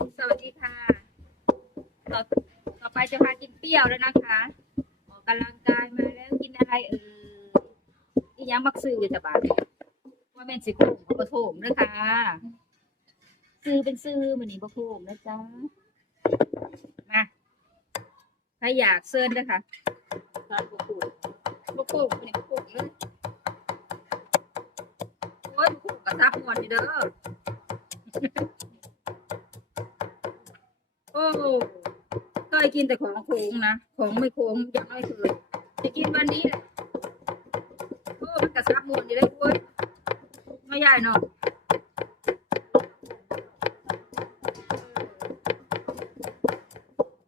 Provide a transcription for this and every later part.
สวัสดีค่ะต่อต่อไปจะพากินเปรี้ยวแล้วนะคะออกกำลังกายมาแล้วกินอะไรอีหยังมักซื้อจะบาดว่าเป็นสิโค้งของกระโถมเลยค่ะซื้อเป็นซื้อมันนี่บะโค้งนะจ๊ะมาถ้าอยากเซิร์นนะคะทานบะโค้งบะโค้งมันนี่บะโค้งเลยโอ้ยบะโค้งกระซับมวนนี่เด้อโอ้เคยกินแต่ของโค้งนะของไม่โค้งยังไม่เคยจะกินวันนี้แหละโอ้มันกระซับมวนอยู่ได้ด้วยไม่ใหญ่เนาะ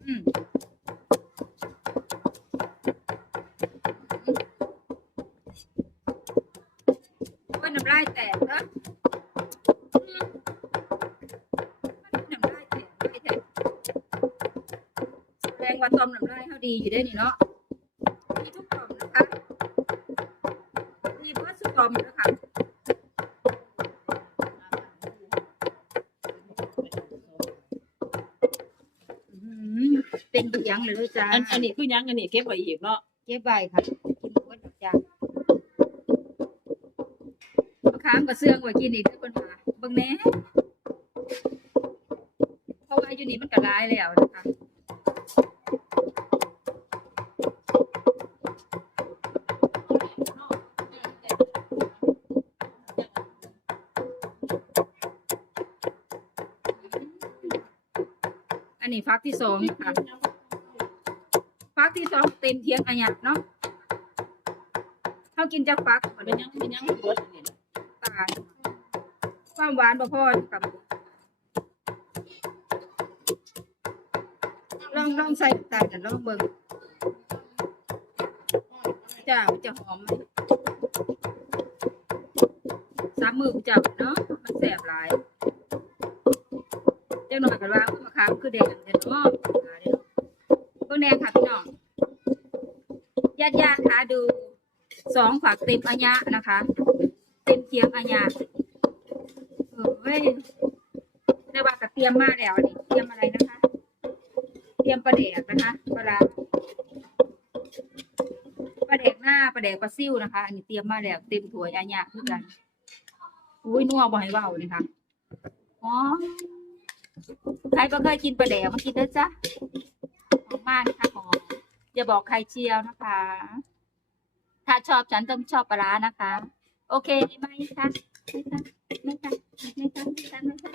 อืมโอ้ยน้ำลายแตกเนอะอืมน้ำลายแตกไม่แตกแสดงว่าต่อมน้ำลายเขาดีอยู่ได้นี่เนาะมีทุกต่อมนะคะมีเพื่อสุกต่อมนะคะอืมเป็นเบียงเลยด้วยจ้าอันนี้คือยังอันนี้เก็บไว้อีกเนาะเก็บใบค่ะกินหมดดอกจ้ามะขามกับเสื่องไว้กินอีกทุกคนค่ะเบิ่งแหน่เพราะว่าอยู่นี่มันก็ร้ายแล้วนะคะอันนี้ฟักที่สองค่ะฟักที่สองเต็มเทียงอันเนี้ยเนาะเขากินจากฟัก เป็นยังเบิดนี่ ตายความหวานบ่พอกับลองใส่น้ำตาลกันลองเบิ่งจ้ามันจะหอมไหมสามมือกูจับเนาะมันแสบหลายเจ้าหน่อยกันว่ามาขามคือแดงเนาะพวกแดงค่ะพี่น้องญาติคะดูสองฝักเต็มอัญญะนะคะ เต็มเคียงอัญญะเฮ้ยได้ว่ากระเทียมมาแล้วนี่เตรียมอะไรนะคะเตรียมปลาแดกนะคะปลาแดกหน้าปลาแดกปลาซิ่วนะคะอันนี้เตรียมมาแล้วเต็มถ้วยอัญญะคือกันอุ้ยนัวบ่ให้เว้าเลยค่ะอ๋อใครบ่เคยกินปลาแดกมากินเด้อจ้ะหอมมากนะคะหอมอย่าบอกใครเชียวนะคะ ถ้าชอบฉันต้องชอบปลาร้านะคะ โอเคไหมคะไม่ค่ะไม่ค่ะไม่ค่ะไม่ค่ะไม่ค่ะ